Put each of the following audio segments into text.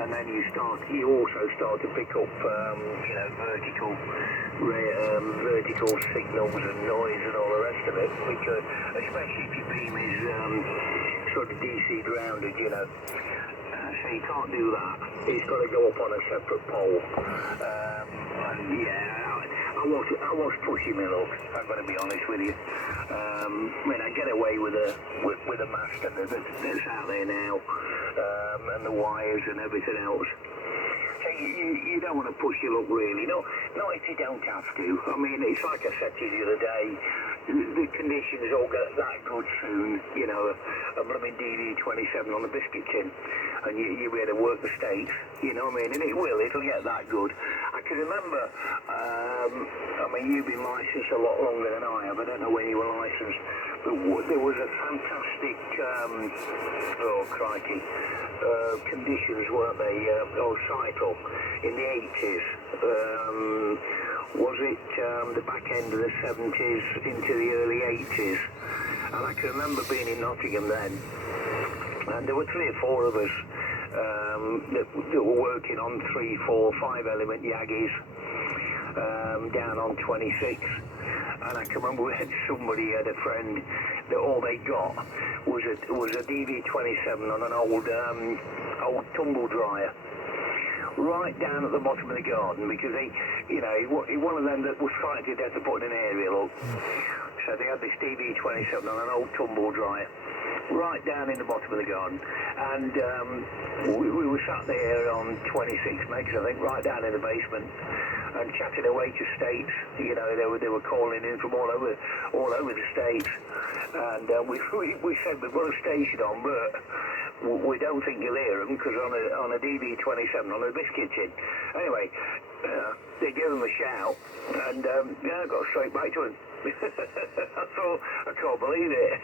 and then you also start to pick up, vertical signals and noise and all the rest of it, because especially if your beam is sort of DC grounded, so you can't do that. It's got to go up on a separate pole. I was pushing my luck, I've got to be honest with you. I get away with a master that's out there now, and the wires and everything else. So you don't want to push your luck really, not if you don't have to. I mean, it's like I said to you the other day, the conditions all get that good soon, a blooming DD27 on the biscuit tin, and you'll be able to work the States, you know what I mean, and it'll get that good. I can remember, you've been licensed a lot longer than I have. I don't know when you were licensed, but there was a fantastic, conditions, weren't they, cycle in the 80s. Was it the back end of the 70s into the early 80s? And I can remember being in Nottingham then, and there were 3 or 4 of us that were working on 3, 4, 5 element Yaggies down on 26. And I can remember we had a friend that all they got was a DV27 on an old tumble dryer, right down at the bottom of the garden, because he one of them that was frightened to death to put an aerial up. So they had this DV27 on an old tumble dryer, right down in the bottom of the garden, and we were sat there on 26 megs, I think, right down in the basement, and chatting away to States. They were calling in from all over the States, and we said we've got a station on, but we don't think you'll hear them because on a DV27 on a biscuit tin. Anyway, they gave him a shout, and I got straight back to him. I thought, I can't believe it.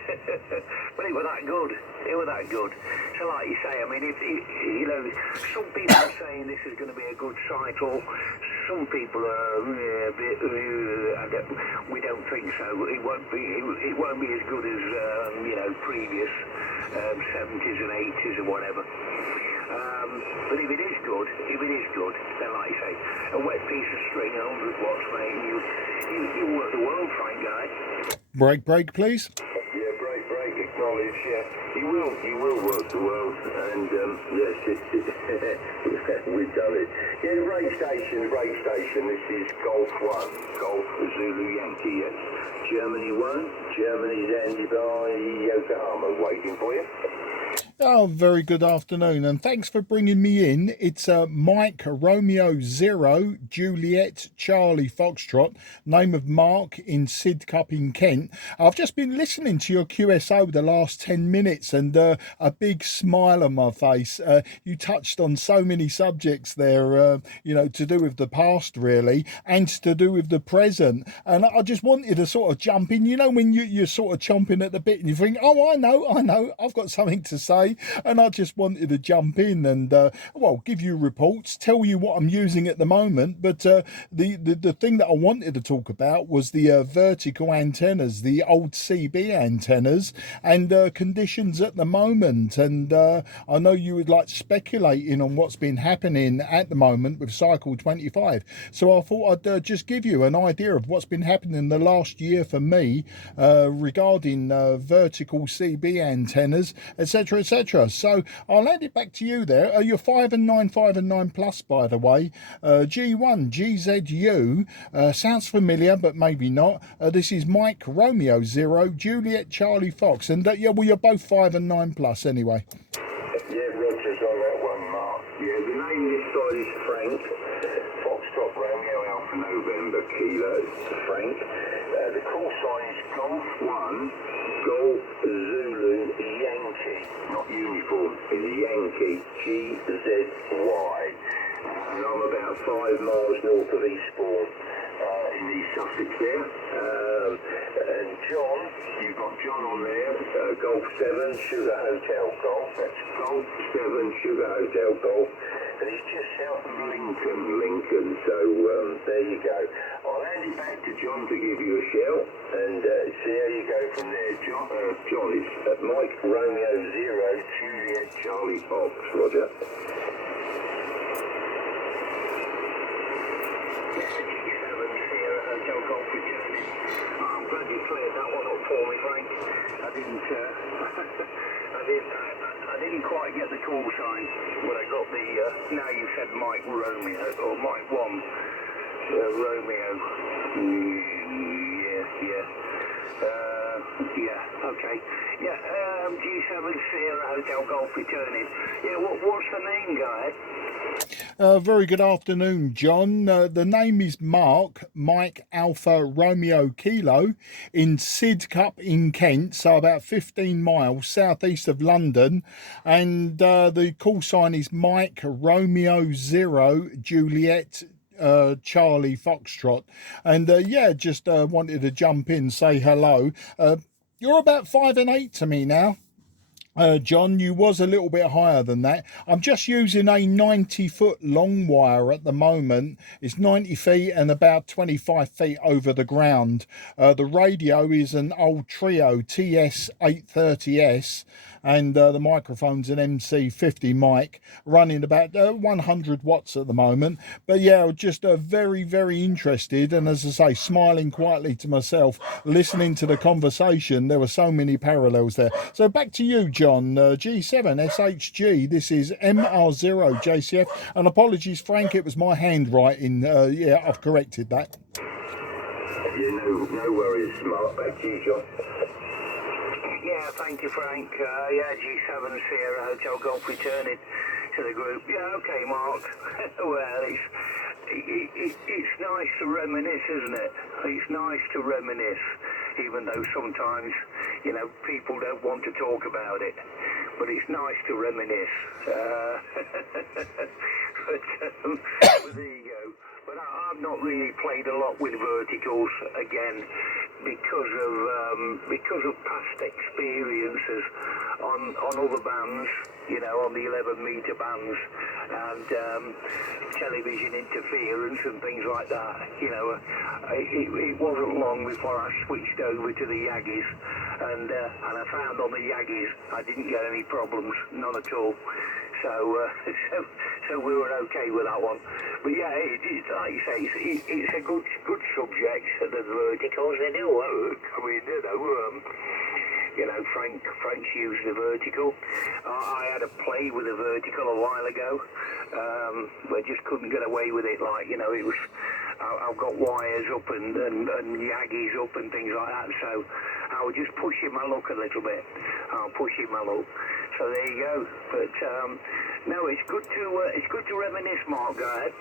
But it was that good. So like you say, if some people are saying this is going to be a good cycle. Some people are a bit, we don't think so. It won't be as good as previous 70s and 80s or whatever. But if it is good, then like you say, a wet piece of string, 100 watts, mate, you work the world, Frank guy. Break, please. Yeah, break, acknowledge, yeah. You will work the world, and yes, we've done it. Yeah, the break station, this is Golf 1, Golf Zulu Yankee, yes. Germany 1, Germany Zanzibar, Yokohama, waiting for you. Oh, very good afternoon, and thanks for bringing me in. It's Mike Romeo 0 Juliet Charlie Foxtrot, name of Mark in Sidcup in Kent. I've just been listening to your QSO the last 10 minutes, and a big smile on my face. You touched on so many subjects there, to do with the past really, and to do with the present. And I just wanted to sort of jump in. When you're sort of chomping at the bit and you think, oh, I know, I've got something to say. And I just wanted to jump in and, give you reports, tell you what I'm using at the moment. But the thing that I wanted to talk about was the vertical antennas, the old CB antennas, and conditions at the moment. And I know you would like speculating on what's been happening at the moment with Cycle 25. So I thought I'd just give you an idea of what's been happening the last year for me regarding vertical CB antennas, etc., etc. So I'll hand it back to you there. You're 5 and 9, 5 and 9 plus, by the way. G1 GZU sounds familiar, but maybe not. This is Mike Romeo 0 Juliet Charlie Fox, and you're both 5 and 9 plus anyway. Yeah, Roger's on that one, Mark. Yeah, the name this side is Frank. Foxtrot Romeo Alpha November Kilo Frank. The call sign is Golf 1 Golf Zulu Yankee, not uniform, it's Yankee, GZY. And I'm about 5 miles north of Eastbourne, in East Sussex there. And John, you've got John on there, Golf 7 Sugar Hotel Golf, that's Golf 7 Sugar Hotel Golf. And he's just south of Lincoln, so there you go. I'll hand it back to John to give you a shout, and see how you go from there. John is Mike Romeo 0 Juliet Charlie Fox, Roger. now you said Mike Romeo, or Mike 1 Romeo. Yeah, okay. Yeah, G7 Sierra Hotel Golf returning. Yeah, what's the name, guy? Very good afternoon, John. The name is Mark, Mike Alpha Romeo Kilo, in Sidcup in Kent, so about 15 miles southeast of London. And the call sign is Mike Romeo 0 Juliet Charlie Foxtrot. And yeah, just wanted to jump in, say hello. You're about 5'8" to me now. John, you was a little bit higher than that. I'm just using a 90-foot long wire at the moment. It's 90 feet and about 25 feet over the ground. The radio is an old Trio TS-830S, and the microphone's an MC50 mic, running about 100 watts at the moment. But yeah, just very, very interested, and as I say, smiling quietly to myself, listening to the conversation. There were so many parallels there. So back to you, John. G7SHG, this is MR0 JCF, and apologies, Frank, it was my handwriting. Yeah, I've corrected that. Yeah, no worries, Mark. Back to you, John. Yeah, thank you, Frank. Yeah, G7 Sierra Hotel Golf returning to the group. Yeah, okay, Mark. Well, it's nice to reminisce, isn't it? It's nice to reminisce, even though sometimes, you know, people don't want to talk about it. But it's nice to reminisce. But there you go. But I've not really played a lot with verticals again because of past experiences on other bands, you know, on the 11-meter bands and television interference and things like that. You know, it wasn't long before I switched over to the Yagis, and I found on the Yagis I didn't get any problems, none at all. So we were okay with that one. But yeah, it's like you say, it's a good subject. The verticals, they do work. I mean, you know, French used the vertical. I had a play with a vertical a while ago, but just couldn't get away with it. Like, you know, it was, I've got wires up and Yagis up and things like that. So I was just pushing my luck a little bit. Pushing my luck. So there you go. But no, it's good to reminisce, Mark. Go ahead.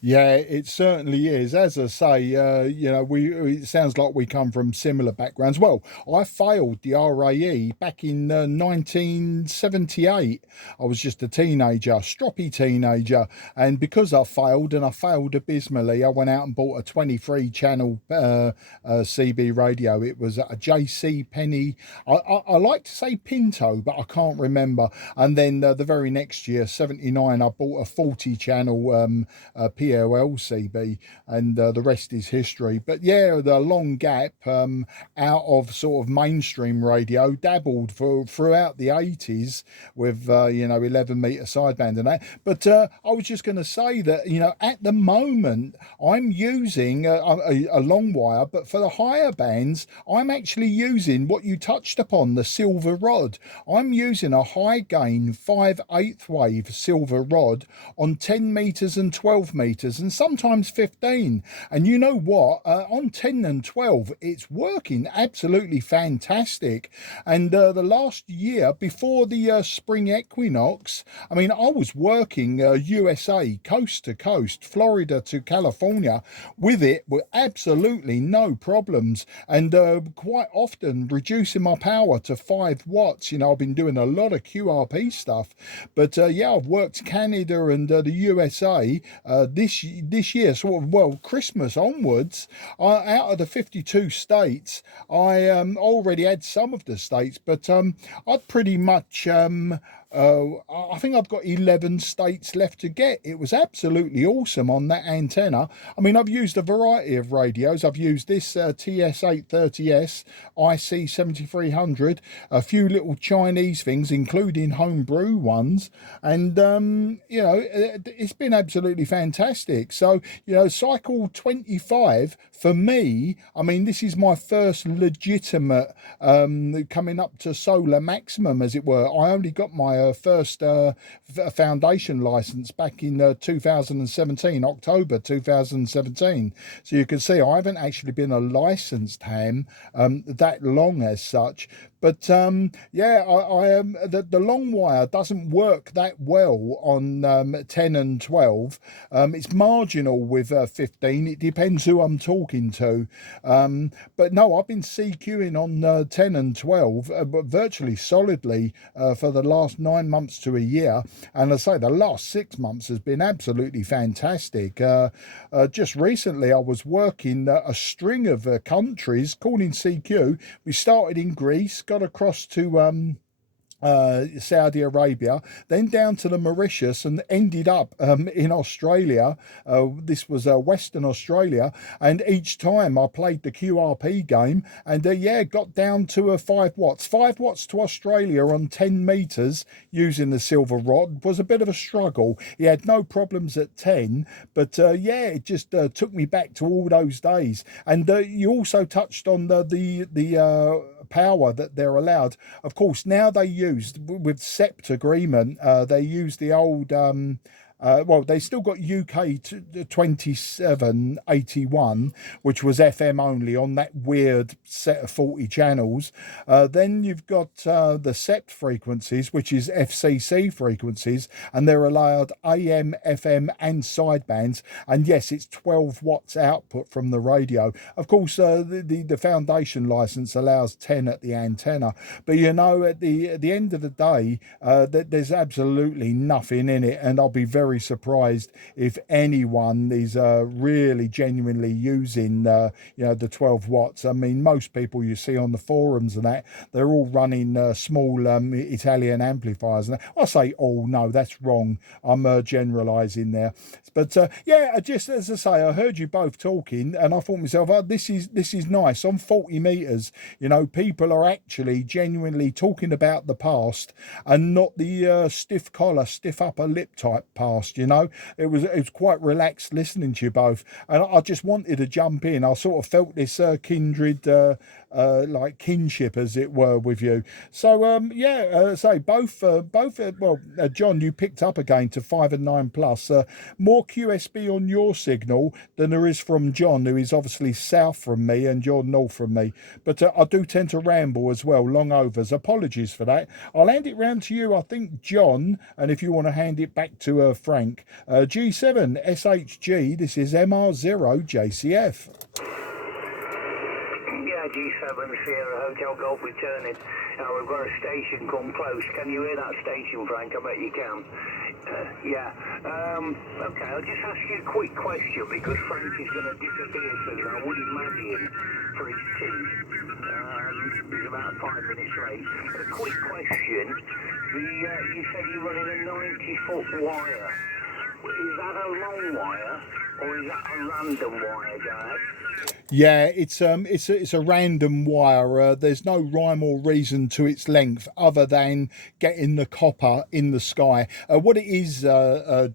Yeah, it certainly is. As I say, you know, it sounds like we come from similar backgrounds. Well, I failed the RAE back in 1978. I was just a teenager, stroppy teenager, and because I failed, and I failed abysmally, I went out and bought a 23-channel CB radio. It was a JC Penny. I like to say Pinto, but I can't remember. And then the very next year, 79, I bought a 40-channel PLL CB, and the rest is history. But yeah, the long gap out of sort of mainstream radio, dabbled throughout the 80s with you know, 11-meter sideband and that. But I was just going to say that, you know, at the moment I'm using a long wire, but for the higher bands I'm actually using what you touched upon, the silver rod. I'm using a high gain 5/8 wave silver rod on 10 meters and 12 meters, and sometimes 15. And you know what, on 10 and 12 it's working absolutely fantastic. And the last year before the spring equinox, I mean, I was working USA coast to coast, Florida to California, with it with absolutely no problems, and quite often reducing my power to 5 watts. You know, I've been doing a lot of QRP stuff, but yeah, I've worked Canada and the USA this year, sort of, well, Christmas onwards. Out of the 52 states, I already had some of the states, but I'd pretty much I think I've got 11 states left to get. It was absolutely awesome on that antenna. I mean, I've used a variety of radios. I've used this TS-830S, IC7300, a few little Chinese things, including homebrew ones, and you know, it's been absolutely fantastic. So, you know, cycle 25 for me, I mean, this is my first legitimate coming up to solar maximum, as it were. I only got my first foundation license back in 2017, October 2017. So you can see I haven't actually been a licensed ham that long as such. But yeah, the long wire doesn't work that well on 10 and 12. It's marginal with 15. It depends who I'm talking to. But no, I've been CQing on 10 and 12, but virtually solidly for the last 9 months to a year. And I say the last 6 months has been absolutely fantastic. Just recently, I was working a string of countries calling CQ. We started in Greece, got across to Saudi Arabia, then down to the Mauritius, and ended up in Australia. This was Western Australia, and each time I played the QRP game, and yeah, got down to 5 watts. 5 watts to Australia on 10 metres using the silver rod was a bit of a struggle. He had no problems at 10, but yeah, it just took me back to all those days. And you also touched on the power that they're allowed. Of course, now they used with SEPT agreement, they use the old well, they still got UK 2781, which was FM only on that weird set of 40 channels. Then you've got the SEPT frequencies, which is FCC frequencies, and they're allowed AM, FM, and sidebands. And yes, it's 12 watts output from the radio. Of course, the foundation license allows 10 at the antenna, but you know, at the end of the day, there's absolutely nothing in it, and I'll be very surprised if anyone is really genuinely using you know, the 12 watts. I mean, most people you see on the forums and that, they're all running small Italian amplifiers, and I say all, no, that's wrong. I'm generalizing there, but yeah, just as I say, I heard you both talking, and I thought to myself, oh, this is nice. On 40 meters, you know, people are actually genuinely talking about the past, and not the stiff collar, stiff upper lip type past. You know, it was quite relaxed listening to you both, and I just wanted to jump in. I sort of felt this kindred like kinship, as it were, with you. So yeah, say both well, John, you picked up again to 5 and 9 plus. More QSB on your signal than there is from John, who is obviously south from me, and you're north from me. But I do tend to ramble as well, long overs. Apologies for that. I'll hand it round to you, I think, John, and if you want to hand it back to Frank. G7 SHG, this is MR0 JCF. Yeah, G7 Sierra Hotel Golf returning. We've got a station come close. Can you hear that station, Frank? I bet you can. Yeah. Okay, I'll just ask you a quick question, because Frank is going to disappear soon, I would imagine, for his tea. He's about 5 minutes late. But a quick question. You said you're running a 90-foot wire. Is that a long wire, or is that a random wire, Dad? Yeah, it's a random wire. There's no rhyme or reason to its length other than getting the copper in the sky. What it is,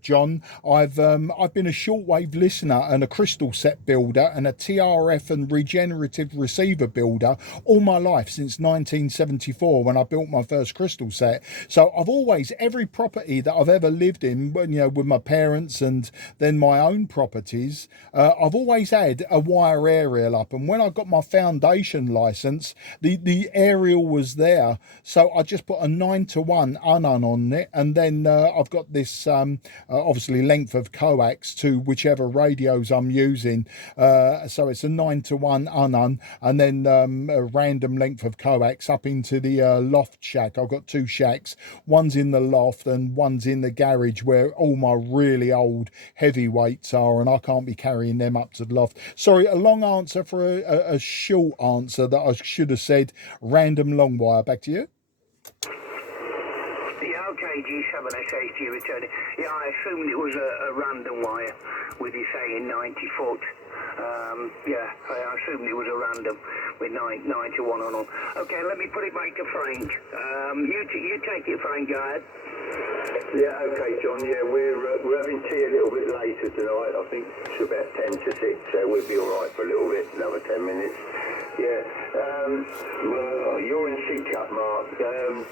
John, I've been a shortwave listener and a crystal set builder and a TRF and regenerative receiver builder all my life since 1974, when I built my first crystal set. So I've always, every property that I've ever lived in, you know, with my parents and then my own properties, I've always had a wire aerial up, and when I got my foundation license, the aerial was there, so I just put a 9-to-1 unun on it, and then I've got this obviously length of coax to whichever radios I'm using, so it's a 9-to-1 unun, and then a random length of coax up into the loft shack. I've got 2 shacks, one's in the loft and one's in the garage where all my really old heavyweights are, and I can't be carrying them up to the loft. Sorry, a long answer for a short answer that I should have said. Random long wire. Back to you. Yeah, okay, G7SHG returning. Yeah, I assumed it was a random wire, with you saying 90 foot. Yeah, I assumed it was a random with 9-to-1 on. Okay, let me put it back to Frank. You take it, Frank, go ahead. Yeah, okay, John. Yeah, we're having tea a little bit later tonight. I think it's about 10 to 6, so we'll be all right for a little bit, another 10 minutes. Yeah. Well, you're in Sidcup, Mark.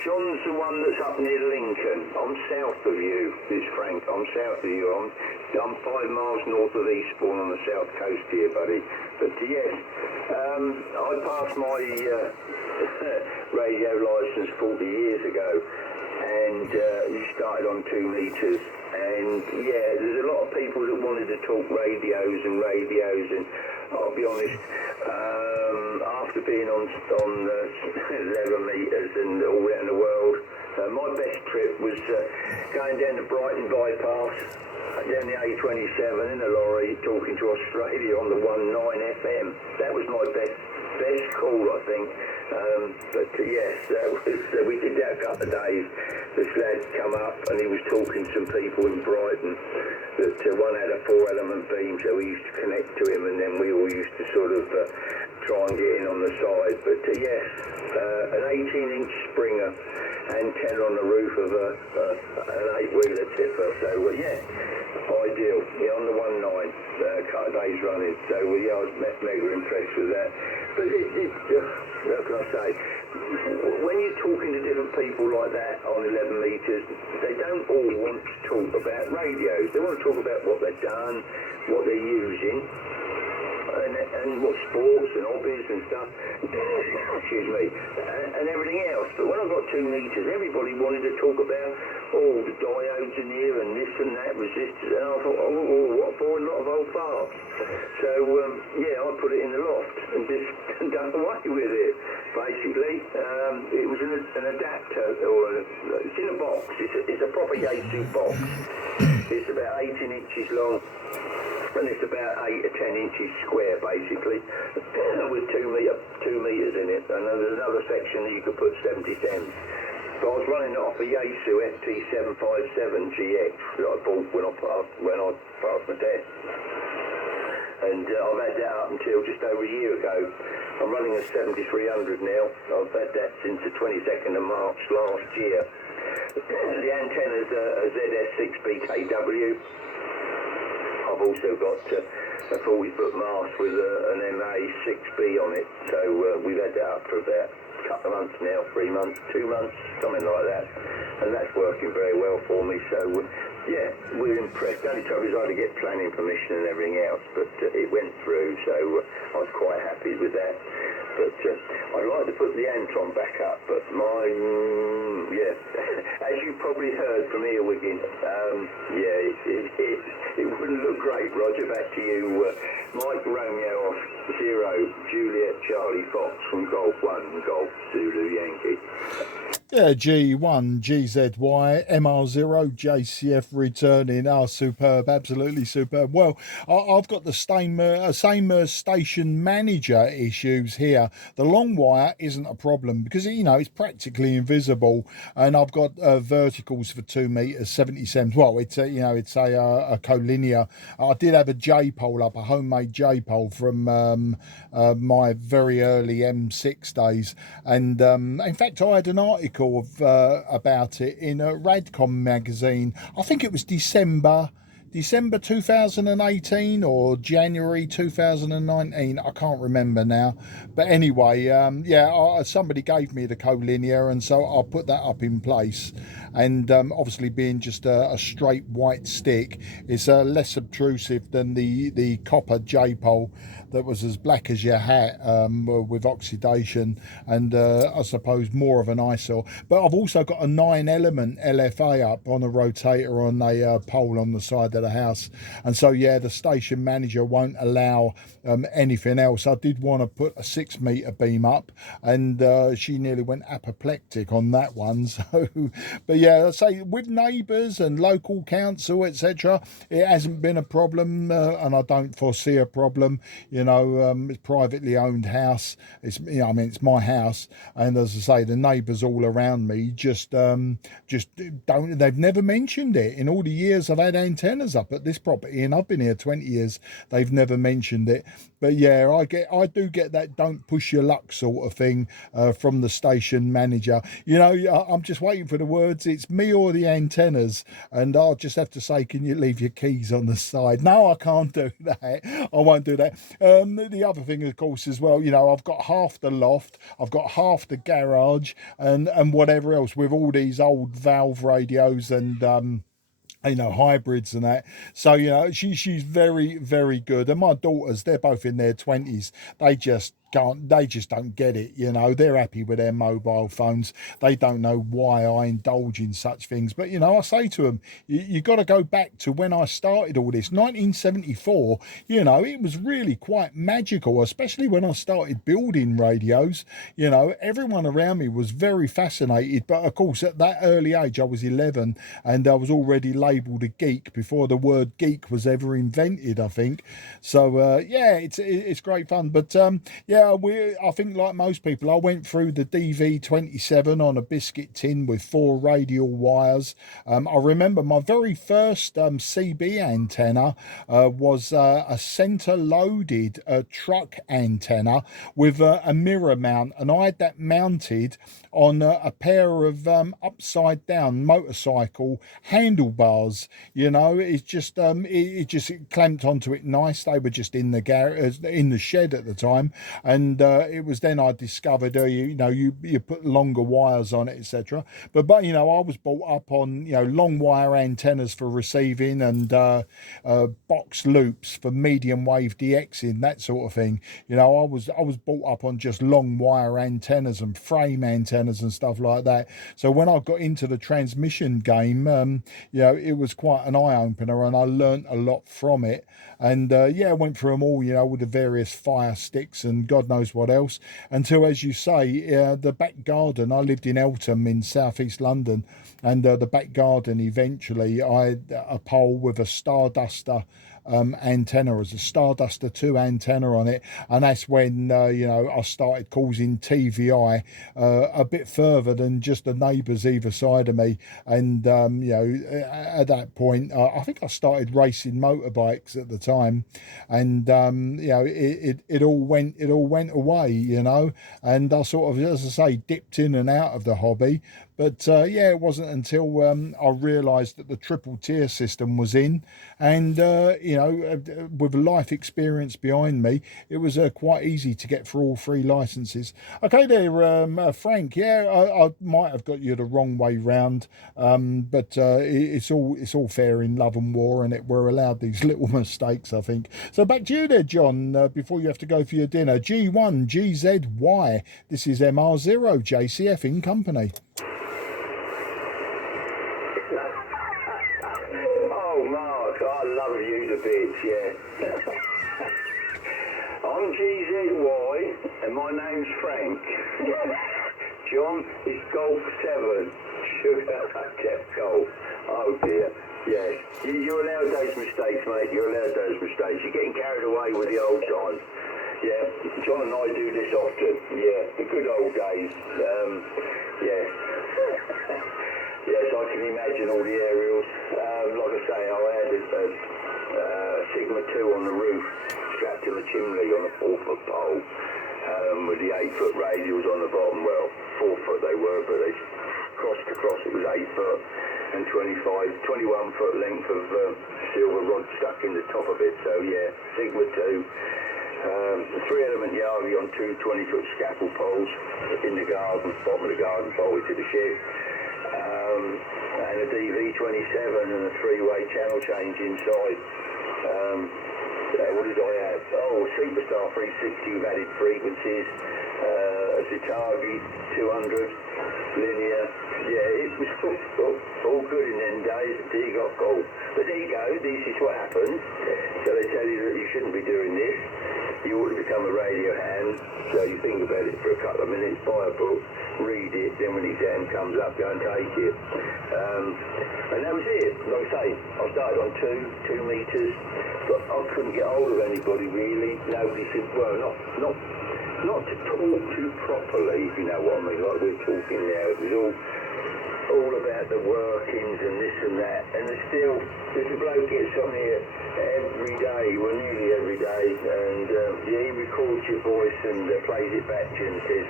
John's the one that's up near Lincoln. I'm south of you, this Frank. I'm south of you. I'm 5 miles north of Eastbourne on the south coast here, buddy. But yes, I passed my radio licence 40 years ago, and you started on 2 metres. And yeah, there's a lot of people that wanted to talk radios, and I'll be honest, after being on 11 metres and all around the world, my best trip was going down the Brighton bypass, down the A27 in a lorry, talking to Australia on the 19 FM. That was my best call, I think. But yes, that was, we did that a couple of days. This lad come up and he was talking to some people in Brighton that one had a 4-element beam, so we used to connect to him, and then we all used to sort of try and get in on the side. But yes, an 18-inch Springer antenna on the roof of an 8-wheeler tipper. So yeah, ideal. Yeah, on the 19, a couple of days running. So yeah, I was mega impressed with that. But how can I say? When you're talking to different people like that on 11 metres, they don't all want to talk about radios. They want to talk about what they've done, what they're using, and what sports and hobbies and stuff, excuse me, and everything else. But when I got 2 metres, everybody wanted to talk about, the diodes in here and this and that, resistors, and I thought, what for? A lot of old farts. So, yeah, I put it in the loft and just done away with it, basically. It was an adapter, it's in a box. It's a proper Yaesu box. It's about 18 inches long, and it's about 8 or 10 inches square, basically, with 2 metres in it. And then there's another section that you could put 70 cents. But I was running it off a Yaesu FT757GX that I bought when I passed my test. And I've had that up until just over a year ago. I'm running a 7300 now. I've had that since the 22nd of March last year. The antenna's a ZS6BKW. I've also got a 40-foot mast with an MA6B on it. So we've had that up for about a couple of months now, 3 months, 2 months, something like that. And that's working very well for me. So yeah, we're impressed. The only trouble is I had to get planning permission and everything else, but it went through, so I was quite happy with that. But I'd like to put the Antron back up, but as you probably heard from Earwigging, it wouldn't look great. Roger, back to you. Mike Romeo off 0, Juliet Charlie Fox from Golf 1, Golf Zulu Yankee. Yeah, G1, GZY, MR0, JCF returning. Superb, absolutely superb. Well, I've got the same station manager issues here. The long wire isn't a problem because, it's practically invisible. And I've got verticals for 2 metres, 70 cents. Well, it's a collinear. I did have a J-pole up, a homemade J-pole from my very early M6 days. And in fact, I had an article about it in a Radcom magazine. I think it was December 2018 or January 2019. I can't remember now. But anyway, somebody gave me the collinear, and so I'll put that up in place. And obviously, being just a straight white stick, it's less obtrusive than the copper J-pole that was as black as your hat with oxidation, and I suppose more of an eyesore. But I've also got a 9-element LFA up on a rotator on a pole on the side of the house, and so the station manager won't allow anything else. I did want to put a 6-metre beam up, and she nearly went apoplectic on that one. So, but I say with neighbours and local council, etc., it hasn't been a problem, and I don't foresee a problem. It's privately owned house. It's my house, and as I say, the neighbours all around me just don't. They've never mentioned it in all the years I've had antennas antennas up at this property, and I've been here 20 years. They've never mentioned it. But yeah, I do get that don't push your luck sort of thing from the station manager. You know, I'm just waiting for the words. It's me or the antennas, and I'll just have to say, can you leave your keys on the side? No, I can't do that. I won't do that. The other thing, of course, as well, you know, I've got half the loft, I've got half the garage, and whatever else with all these old valve radios and you know, hybrids and that. So, you know, she's very, very good. And my daughters, they're both in their 20s. They just don't get it, you know. They're happy with their mobile phones. They don't know why I indulge in such things. But, you know, I say to them, you got to go back to when I started all this, 1974. You know, it was really quite magical, especially when I started building radios. You know, everyone around me was very fascinated. But of course, at that early age, I was 11, and I was already labelled a geek before the word geek was ever invented, I think. So yeah, it's great fun. But yeah, I think like most people, I went through the DV27 on a biscuit tin with 4 radial wires. I remember my very first CB antenna was a centre loaded truck antenna with a mirror mount, and I had that mounted on a pair of upside down motorcycle handlebars. You know, it's just it just clamped onto it nice. They were just in the garage, in the shed at the time, and it was then I discovered you put longer wires on it, etc. But you know, I was brought up on, you know, long wire antennas for receiving and box loops for medium wave DXing, that sort of thing. You know, I was brought up on just long wire antennas and frame antennas and stuff like that. So when I got into the transmission game, you know, it was quite an eye opener, and I learnt a lot from it. And yeah, I went through them all, you know, with the various fire sticks and God knows what else, until, as you say, the back garden. I lived in Eltham in southeast London, and the back garden, eventually I had a pole with a Starduster antenna, as a Starduster 2 antenna on it, and that's when you know, I started causing TVI a bit further than just the neighbours either side of me. And you know, at that point, I think I started racing motorbikes at the time, and you know, it all went away, you know, and I sort of, as I say, dipped in and out of the hobby. But yeah, it wasn't until I realised that the triple tier system was in, and you know, with life experience behind me, it was quite easy to get through all 3 licenses. Okay, there, Frank. Yeah, I might have got you the wrong way round, but it's all fair in love and war, and we're allowed these little mistakes, I think. So back to you there, John. Before you have to go for your dinner, G1 GZY. This is MR0 JCF in company. Yeah. I'm GZY and my name's Frank. John is Golf 7. Sugar Jeff Golf. Oh dear. Yeah. You're allowed those mistakes, mate. You're allowed those mistakes. You're getting carried away with the old times. Yeah. John and I do this often. Yeah. The good old days. Yeah. Yes, I can imagine all the aerials. Like I say, I had a Sigma 2 on the roof, strapped to the chimney on a 4-foot pole, with the 8-foot radials on the bottom. Well, 4-foot they were, but they crossed across. It was 8-foot and 21-foot length of silver rod stuck in the top of it. So yeah, Sigma 2. The 3-element Yagi on 2 20-foot scaffold poles in the garden, bottom of the garden, bolted to the shed. And a DV27 and a 3-way channel change inside. What did I have? Oh, a Superstar 360 with added frequencies, a Zitagi 200 linear. Yeah, it was all good in them days until you got caught. But there you go, this is what happens. So they tell you that you shouldn't be doing this. You ought to become a radio hand. So you think about it for a couple of minutes, buy a book, read it, then when the exam comes up, go and take it. And that was it. Like I say, I started on 2 metres, but I couldn't get hold of anybody really. Nobody said, well, not to talk to properly, if you know what I mean, like we're talking now. It was all all about the workings and this and that, and there's a bloke gets on here every day, well nearly every day, and he records your voice and plays it back to you and says,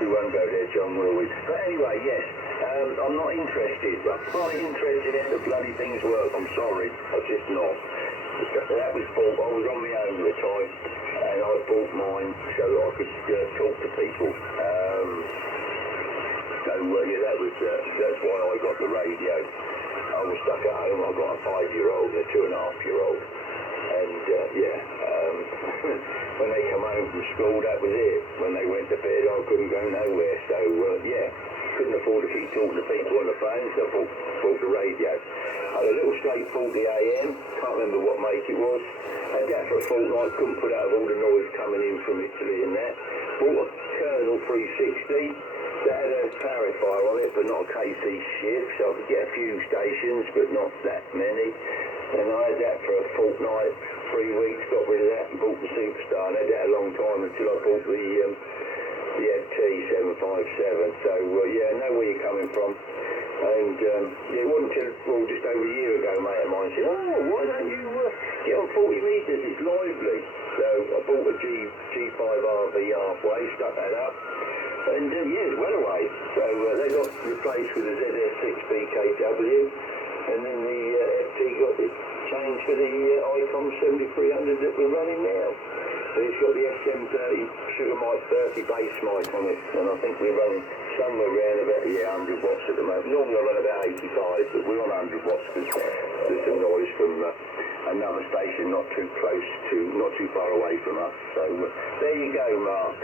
we won't go there, John, will we? But anyway, yes, I'm not interested. I'm not interested in the bloody things work, I'm sorry, I'm just not. That was bought, I was on my own at the time, and I bought mine so that I could talk to people. That's why I got the radio. I was stuck at home. I got a 5-year-old and a 2.5-year-old, and when they come home from school, that was it. When they went to bed, I couldn't go nowhere. So couldn't afford to keep talking to people on the phone, so I bought the radio. I had a little straight 40 AM. Can't remember what make it was. Had that for a fortnight. Couldn't put out of all the noise coming in from Italy and that. Bought a Colonel 360. That had a clarifier on it, but not a KC shift, so I could get a few stations, but not that many. And I had that for a fortnight, 3 weeks, got rid of that and bought the Superstar, and had that a long time until I bought the FT-757. So, I know where you're coming from. And it wasn't until just over a year ago, mate of mine said, why don't you get on 40 metres, it's lively. So I bought a G5RV halfway, stuck that up. And it's well away. So they got replaced with a ZS6BKW, and then the FT got it changed for the Icon 7300 that we're running now. So it's got the SM30 Sugar Mike 30 bass mic on it, and I think we're running somewhere around about 100 watts at the moment. Normally I run about 85, but we're on 100 watts because there's some noise from another station not too far away from us. So there you go, Mark.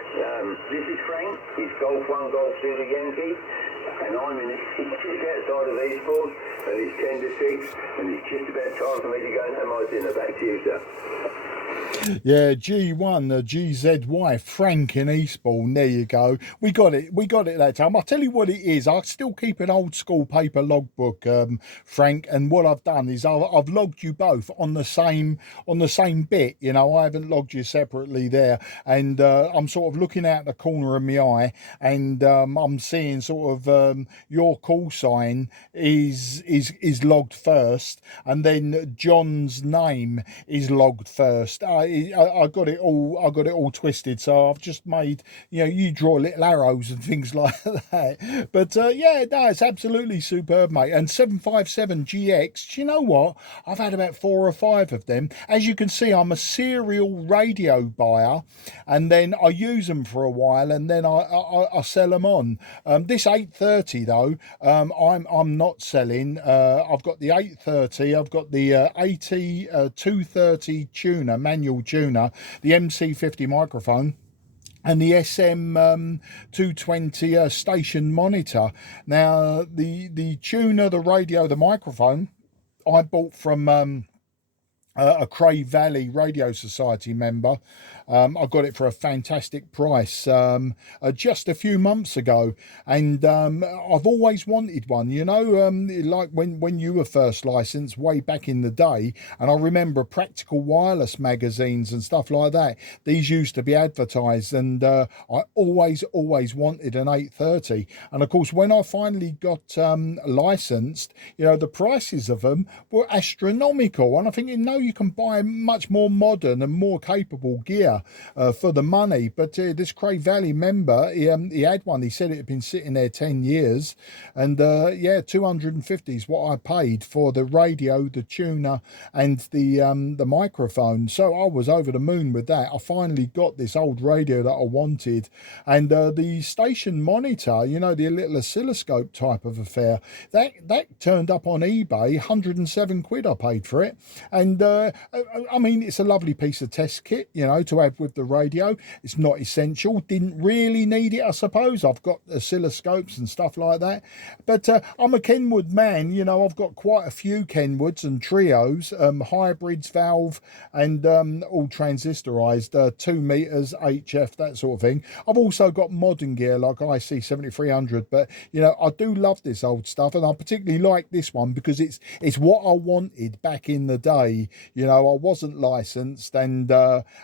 This is Frank. It's Golf 1 Golf Zulu Yankee, and I'm in just outside of Eastbourne, and it's 10 to 6, and it's just about time for me to go and have my dinner. Back to you, sir. Yeah, G1, GZY, Frank in Eastbourne. There you go. We got it that time. I'll tell you what it is. I still keep an old school paper logbook, Frank, and what I've done is I've logged you both on the same bit. You know, I haven't logged you separately there, and I'm sort of looking out the corner of my eye, and I'm seeing sort of your call sign is logged first, and then John's name is logged first. I got it all twisted, so I've just made, you draw little arrows and things like that. But no, it's absolutely superb, mate. And 757 GX, do you know what? I've had about 4 or 5 of them. As you can see, I'm a serial radio buyer, and then I use them for a while, and then I sell them on. This 830 though, I'm not selling. I've got the 830, I've got the AT-230 tuner, manual tuner, the MC50 microphone, and the SM220 station monitor. Now the tuner, the radio, the microphone I bought from a Cray Valley Radio Society member. I got it for a fantastic price just a few months ago, and I've always wanted one, like when you were first licensed way back in the day, and I remember Practical Wireless magazines and stuff like that. These used to be advertised, and I always wanted an 830, and of course when I finally got licensed, the prices of them were astronomical, and I'm thinking, no, you can buy much more modern and more capable gear for the money. But this Cray Valley member, he had one. He said it had been sitting there 10 years, and 250 is what I paid for the radio, the tuner, and the microphone. So I was over the moon with that. I finally got this old radio that I wanted, and the station monitor, the little oscilloscope type of affair, that turned up on eBay, 107 quid I paid for it. And I mean, it's a lovely piece of test kit, to have with the radio. It's not essential. Didn't really need it, I suppose. I've got oscilloscopes and stuff like that. But I'm a Kenwood man. I've got quite a few Kenwoods and trios, hybrids, valve, and all transistorized, 2 meters, HF, that sort of thing. I've also got modern gear like IC 7300. But, I do love this old stuff, and I particularly like this one because it's what I wanted back in the day. I wasn't licensed, and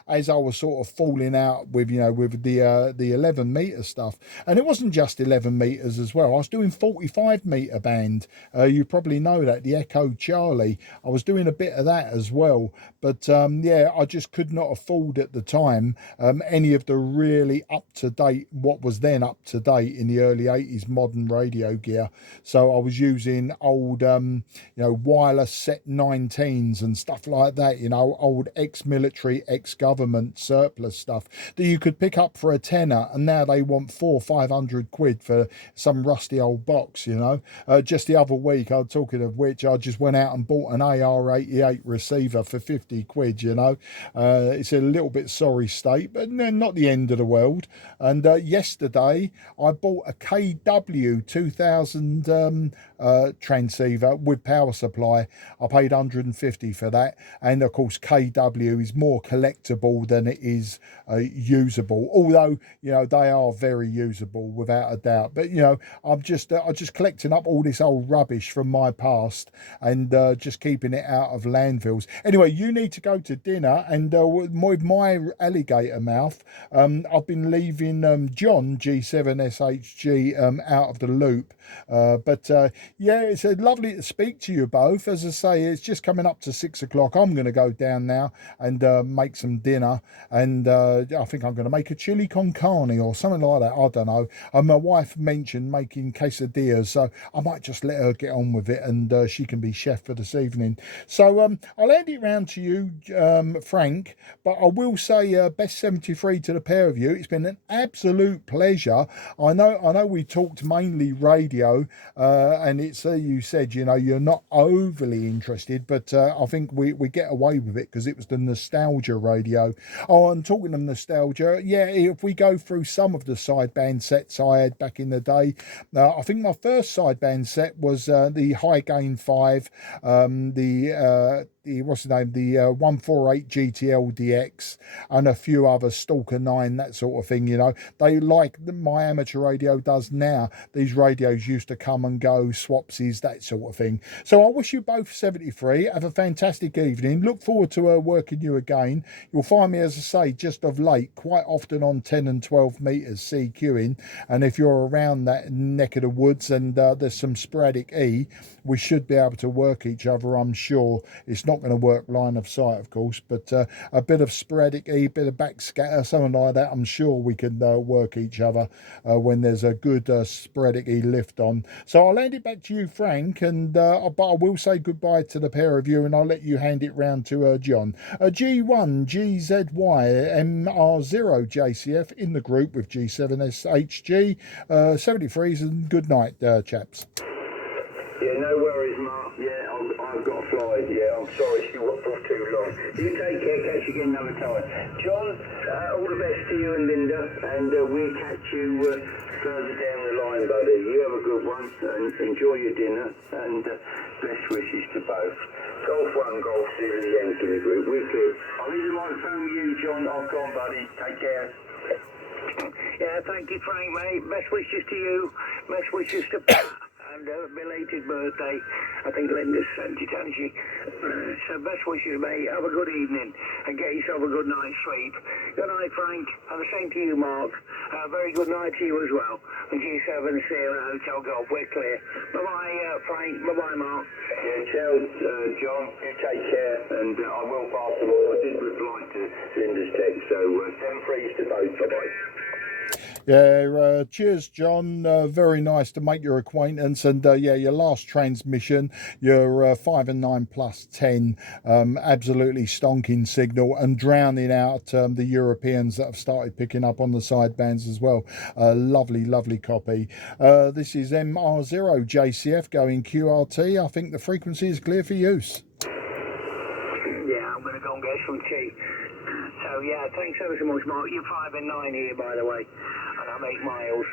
as I was was sort of falling out with, you know, with the 11 meter stuff. And it wasn't just 11 meters as well. I was doing 45 meter band. You probably know that, the Echo Charlie. I was doing a bit of that as well. But yeah, I just could not afford at the time any of the really up to date, what was then up to date in the early 80s modern radio gear. So I was using old, you know, wireless set 19s and stuff like that, you know, old ex-military, ex-government surplus stuff that you could pick up for a tenner, and now they want 400-500 quid for some rusty old box, you know. Just the other week, I'm talking of which, I just went out and bought an AR-88 receiver for 50 quid, you know. It's a little bit sorry state, but not the end of the world. And yesterday I bought a KW 2000 transceiver with power supply. I paid 150 for that, and of course KW is more collectible than it is usable, although, you know, they are very usable without a doubt. But, you know, I'm just collecting up all this old rubbish from my past and just keeping it out of landfills. Anyway, you need to go to dinner, and with my alligator mouth, I've been leaving John G7SHG out of the loop. But yeah, it's lovely to speak to you both. As I say, it's just coming up to 6 o'clock. I'm going to go down now and make some dinner, and I think I'm going to make a chili con carne or something like that. I don't know. My wife mentioned making quesadillas, so I might just let her get on with it, and she can be chef for this evening. So I'll hand it round to you, Frank, but I will say best 73 to the pair of you. It's been an absolute pleasure. I know we talked mainly radio, and it's you said, you know, you're not overly interested, but I think we get away with it because it was the nostalgia radio. Oh, and talking of nostalgia, yeah, if we go through some of the sideband sets I had back in the day, I think my first sideband set was the High Gain 5, the what's the name, the 148 GTL DX, and a few other Stalker 9, that sort of thing. You know, they, like my amateur radio does now, these radios used to come and go, swapsies, that sort of thing. So I wish you both 73 have a fantastic evening. Look forward to working you again. You'll find me, as I say, just of late, quite often on 10 and 12 meters CQing, and if you're around that neck of the woods and there's some sporadic E, we should be able to work each other, I'm sure. It's not going to work line of sight, of course, but a bit of sporadic E, bit of backscatter, something like that, I'm sure we can work each other when there's a good sporadic E lift on. So I'll hand it back to you, Frank, and but I will say goodbye to the pair of you, and I'll let you hand it round to John. G1 GZY MR0 JCF in the group with G7SHG 73s, and good night, chaps. Yeah, no worries, Mark. Yeah, I've got to fly. Yeah, I'm sorry you got for too long. You take care. Catch you again another time. John, all the best to you and Linda, and we'll catch you further down the line, buddy. You have a good one, and enjoy your dinner, and best wishes to both. Golf 1, Golf 0, the Yankee group. We're good. I'll leave the microphone with you, John. I've gone, buddy. Take care. Yeah, thank you, Frank, mate. Best wishes to you. Best wishes to Pat. And belated birthday. I think Linda's sent it, hasn't she? So best wishes, mate. Have a good evening and get yourself a good night's sleep. Good night, Frank. And the same to you, Mark. Very good night to you as well. And G7 Sierra Hotel Golf. We're clear. Bye-bye, Frank. Bye-bye, Mark. Yeah, ciao, John. You take care, and I will pass them all. I did reply to Linda's text, so 7 frees to both. Bye-bye. Yeah, cheers, John. Very nice to make your acquaintance. And yeah, your last transmission, your 5 and 9 plus 10, absolutely stonking signal and drowning out the Europeans that have started picking up on the sidebands as well. Lovely, lovely copy. This is MR0 JCF going QRT. I think the frequency is clear for use. Yeah, I'm going to go and get some tea. So yeah, thanks ever so much, Mark. You're 5 and 9 here, by the way, and I'm 8 miles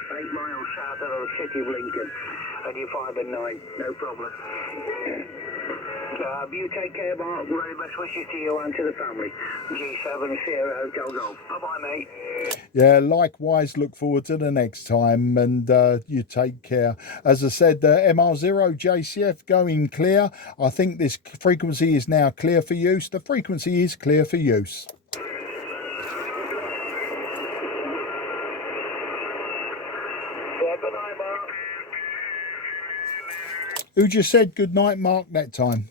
south of the city of Lincoln, and you're 5 and 9, no problem. You take care, Mark. Very best wishes to you and to the family. G7 Sierra Hotel Golf. Bye-bye, mate. Yeah, likewise. Look forward to the next time, and you take care. As I said, MR0 JCF going clear. I think this frequency is now clear for use. The frequency is clear for use. Who just said good night, Mark, that time?